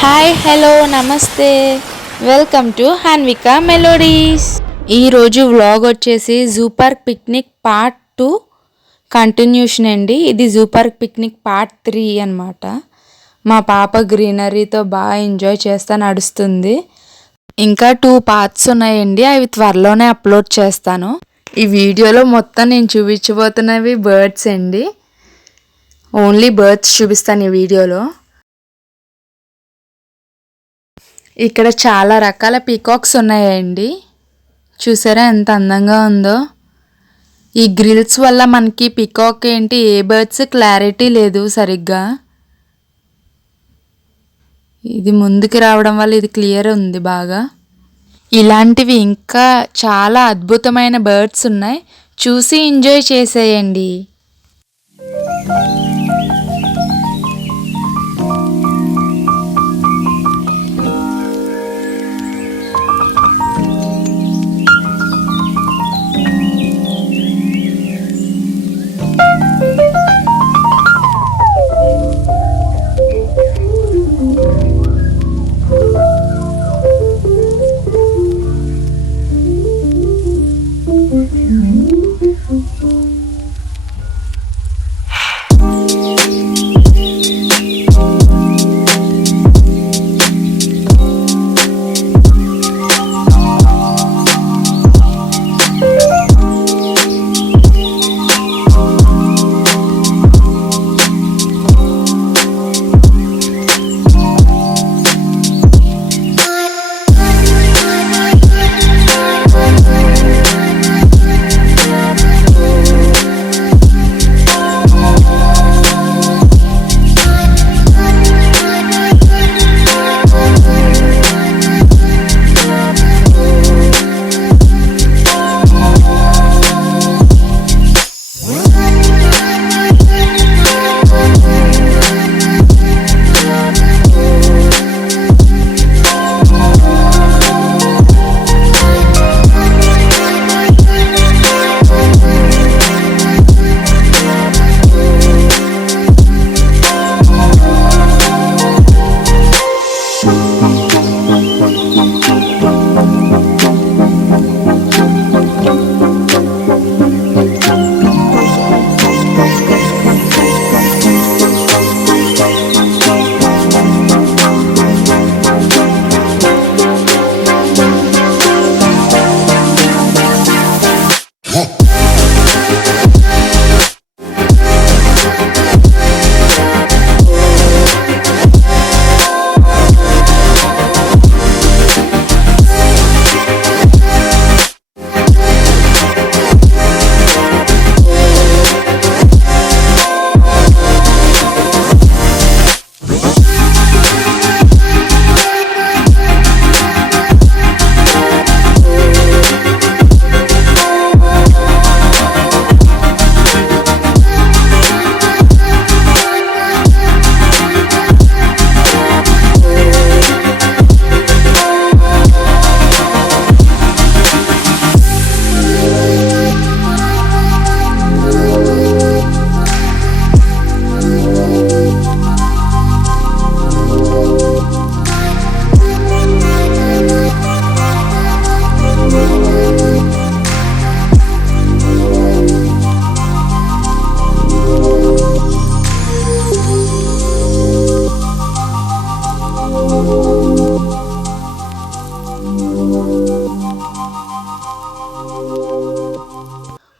Hi hello నమస్తే welcome to Hanvika melodies. ఈరోజు vlog వచ్చేసి zoo park picnic part 2 continuation అండి. ఇది జూ పార్క్ పిక్నిక్ పార్ట్ 3 అన్నమాట. మా పాప గ్రీనరీతో బాగా ఎంజాయ్ చేస్తా నడుస్తుంది. ఇంకా 2 పార్ట్స్ ఉన్నాయండి, అవి త్వరలోనే అప్లోడ్ చేస్తాను. ఈ వీడియోలో మొత్తం నేను చూపించబోతున్నవి బర్డ్స్ అండి. ఓన్లీ బర్డ్స్ చూపిస్తాను ఈ వీడియోలో. ఇక్కడ చాలా రకాల పీకాక్స్ ఉన్నాయండి. చూసారా ఎంత అందంగా ఉందో. ఈ గ్రిల్స్ వల్ల మనకి పీకాక్ ఏంటి ఏ బర్డ్స్ క్లారిటీ లేదు సరిగ్గా. ఇది ముందుకు రావడం వల్ల ఇది క్లియర్ ఉంది బాగా. ఇలాంటివి ఇంకా చాలా అద్భుతమైన బర్డ్స్ ఉన్నాయి, చూసి ఎంజాయ్ చేసేయండి.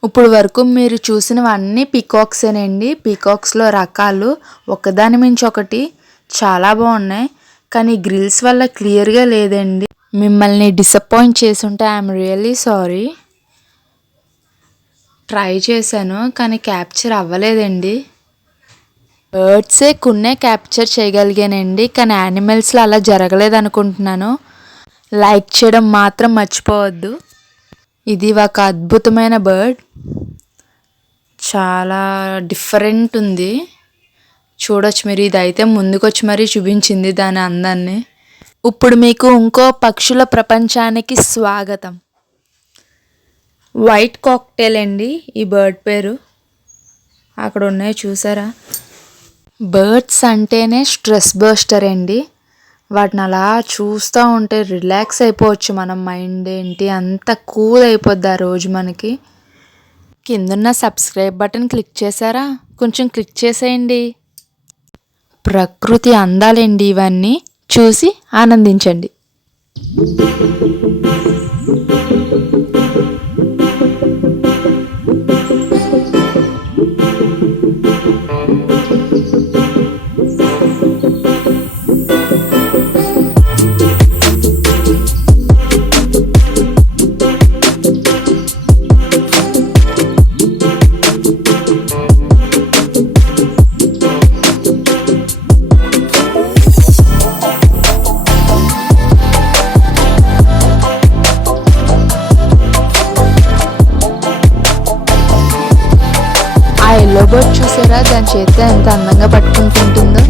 ఇప్పుడు వరకు మీరు చూసినవన్నీ పీకాక్సేనండి. పీకాక్స్లో రకాలు ఒకదాని మించి ఒకటి చాలా బాగున్నాయి, కానీ గ్రిల్స్ వల్ల క్లియర్గా లేదండి. మిమ్మల్ని డిసప్పాయింట్ చేసుంటే ఐఎమ్ రియల్లీ సారీ. ట్రై చేశాను కానీ క్యాప్చర్ అవ్వలేదండి. బర్డ్సే కొన్నే క్యాప్చర్ చేయగలిగానండి, కానీ యానిమల్స్లో అలా జరగలేదు అనుకుంటున్నాను. లైక్ చేయడం మాత్రం మర్చిపోవద్దు. ఇది ఒక అద్భుతమైన బర్డ్, చాలా డిఫరెంట్ ఉంది. చూడొచ్చు మీరు. ఇదైతే ముందుకొచ్చి మరీ చూపించింది దాని అందాన్ని. ఇప్పుడు మీకు ఇంకో పక్షుల ప్రపంచానికి స్వాగతం. వైట్ కాక్టైల్ అండి ఈ బర్డ్ పేరు. అక్కడ ఉన్నాయి చూసారా. బర్డ్స్ అంటేనే స్ట్రెస్ బస్టర్ అండి. వాటిని అలా చూస్తూ ఉంటే రిలాక్స్ అయిపోవచ్చు. మనం మైండ్ ఏంటి అంత కూల్ అయిపోద్ది ఆ రోజు మనకి. కిందున్న సబ్స్క్రైబ్ బటన్ క్లిక్ చేశారా? కొంచెం క్లిక్ చేసేయండి. ప్రకృతి అందాలండి ఇవన్నీ, చూసి ఆనందించండి. ఆ ఎల్లో బర్డ్ చూసారా, దాని చేతితో ఎంత అందంగా పట్టుకుని తింటుందో.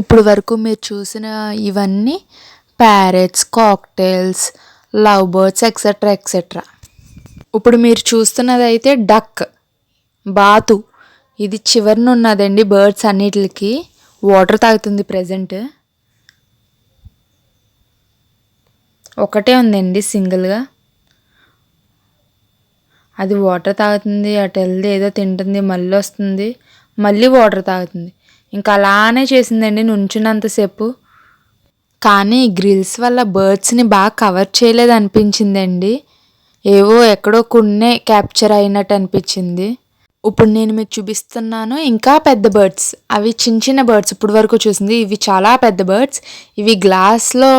ఇప్పుడు వరకు మీరు చూసిన ఇవన్నీ parrots, cocktails, love birds etcetera etcetera. ఇప్పుడు మీరు చూస్తున్నది అయితే డక్, బాతు. ఇది చివరిన ఉన్నదండి బర్డ్స్ అన్నిటికి. వాటర్ తాగుతుంది ప్రజెంట్. ఒకటే ఉందండి సింగిల్గా. అది వాటర్ తాగుతుంది, అటు వెళ్తే ఏదో తింటుంది, మళ్ళీ వస్తుంది, మళ్ళీ వాటర్ తాగుతుంది. ఇంకా అలానే చేసిందండి నుంచున్నంతసేపు. కానీ గ్రిల్స్ వల్ల బర్డ్స్ని బాగా కవర్ చేయలేదు అనిపించిందండి. ఏవో ఎక్కడో కొన్నే క్యాప్చర్ అయినట్టు అనిపించింది. ఇప్పుడు నేను మీకు చూపిస్తున్నాను ఇంకా పెద్ద బర్డ్స్. అవి చిన్న చిన్న బర్డ్స్ ఇప్పుడు వరకు చూసింది. ఇవి చాలా పెద్ద బర్డ్స్. ఇవి గ్లాస్లో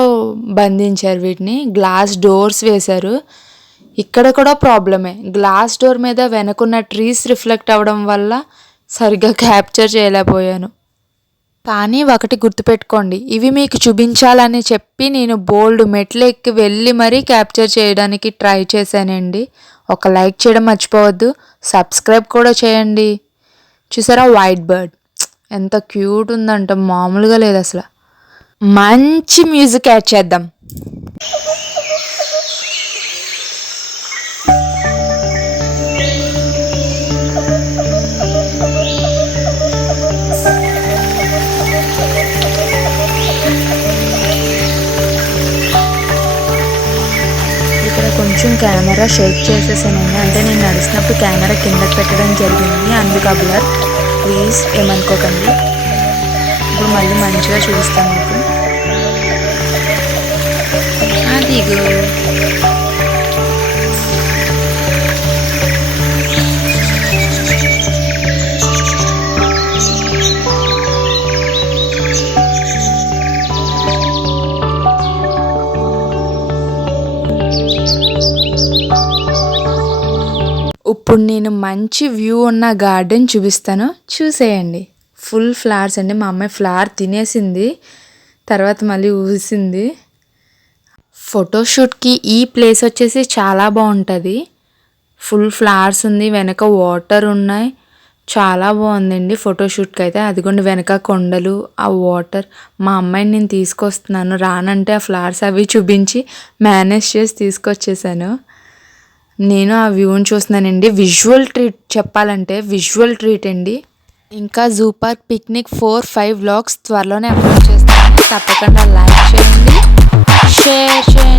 బంధించారు, వీటిని గ్లాస్ డోర్స్ వేశారు. ఇక్కడ కూడా ప్రాబ్లమే, గ్లాస్ డోర్ మీద వెనకున్న ట్రీస్ రిఫ్లెక్ట్ అవ్వడం వల్ల సరిగ్గా క్యాప్చర్ చేయలేకపోయాను. కానీ ఒకటి గుర్తుపెట్టుకోండి, ఇవి మీకు చూపించాలని చెప్పి నేను బోల్డ్ మెట్లు ఎక్కి వెళ్ళి మరీ క్యాప్చర్ చేయడానికి ట్రై చేశానండి. ఒక లైక్ చేయడం మర్చిపోవద్దు, సబ్స్క్రైబ్ కూడా చేయండి. చూసారా వైట్ బర్డ్ ఎంత క్యూట్ ఉందంట, మామూలుగా లేదు అసలు. మంచి మ్యూజిక్ యాడ్ చేద్దాం. కెమెరా షేక్ చేసేసానండి, అంటే నేను నడిచినప్పుడు కెమెరా కిందకి పెట్టడం జరిగింది, అందుకు బ్లర్, ప్లీజ్ ఏమనుకోకండి. ఇప్పుడు మళ్ళీ మంచిగా చూపిస్తాను మీకు. అదిగో ఇప్పుడు నేను మంచి వ్యూ ఉన్న గార్డెన్ చూపిస్తాను, చూసేయండి. ఫుల్ ఫ్లవర్స్ అండి. మా అమ్మాయి ఫ్లవర్ తినేసింది, తర్వాత మళ్ళీ ఊసింది. ఫోటోషూట్కి ఈ ప్లేస్ వచ్చేసి చాలా బాగుంటుంది. ఫుల్ ఫ్లవర్స్ ఉంది, వెనక వాటర్ ఉన్నాయి, చాలా బాగుందండి ఫోటోషూట్కి అయితే. అదిగోండి వెనక కొండలు, ఆ వాటర్. మా అమ్మాయిని నేను తీసుకొస్తున్నాను, రానంటే ఆ ఫ్లవర్స్ అవి చూపించి మేనేజ్ చేసి తీసుకొచ్చేసాను. నేను ఆ వ్యూని చూస్తున్నానండి. విజువల్ ట్రీట్ చెప్పాలంటే విజువల్ ట్రీట్ అండి. ఇంకా జూ పార్క్ పిక్నిక్ 4-5 వ్లాగ్స్ త్వరలోనే అప్లోడ్ చేస్తాను. తప్పకుండా లైక్ చేయండి, షేర్ చేయండి.